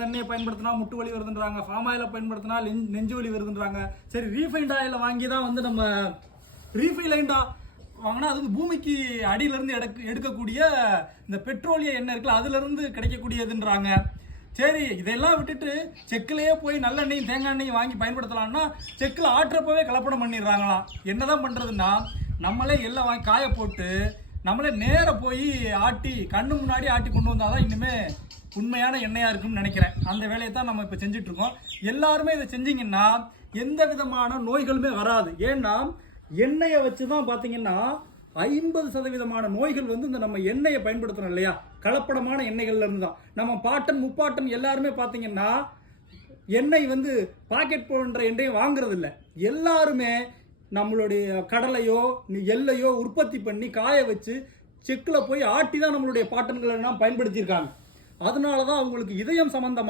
எண்ணெயை பயன்படுத்தினா முட்டு வலி வருதுன்றாங்க ஃபார்ம் ஆயில பயன்படுத்தினா லெஞ்- நெஞ்சு வலி வருதுன்றாங்க. சரி ரீஃபைண்ட் ஆயில வாங்கி தான் வந்து நம்ம ரீஃபைலைண்டா வாங்கினா அது வந்து பூமிக்கு அடியிலிருந்து எடுக்க எடுக்கக்கூடிய இந்த பெட்ரோலிய எண்ணெய் இருக்குல்ல அதுலேருந்து கிடைக்கக்கூடியதுன்றாங்க. சரி இதெல்லாம் விட்டுட்டு செக்கிலேயே போய் நல்லெண்ணெயும் தேங்காய் எண்ணெயும் வாங்கி பயன்படுத்தலாம்னா செக்கில் ஆட்டுறப்பவே கலப்படம் பண்ணிடுறாங்களாம். என்னதான் பண்ணுறதுன்னா நம்மளே எல்லாம் வாங்கி காய போட்டு நம்மளே நேராக போய் ஆட்டி கண்ணு முன்னாடி ஆட்டி கொண்டு வந்தால் தான் இன்னுமே உண்மையான எண்ணெயாக இருக்கும்னு நினைக்கிறேன். அந்த வேலையை தான் நம்ம இப்போ செஞ்சுட்டு இருக்கோம் எல்லாருமே இதை செஞ்சீங்கன்னா எந்த விதமான நோய்களுமே வராது. ஏன்னா எண்ணெயை வச்சு தான் பார்த்தீங்கன்னா ஐம்பது சதவீதமான நோய்கள் வந்து இந்த நம்ம எண்ணெயை பயன்படுத்தணும் இல்லையா? கலப்படமான எண்ணெய்கள்ல இருந்து தான். நம்ம பாட்டன் முப்பாட்டன் எல்லாருமே பார்த்தீங்கன்னா எண்ணெய் வந்து பாக்கெட் போன்ற எண்ணெயை வாங்குறது இல்லை எல்லாருமே நம்மளுடைய கடலையோ எல்லையோ உற்பத்தி பண்ணி காய வச்சு செக்கில் போய் ஆட்டி தான் நம்மளுடைய பாட்டன்களை எல்லாம் பயன்படுத்தியிருக்காங்க. அதனால தான் அவங்களுக்கு இதயம் சம்பந்தமாக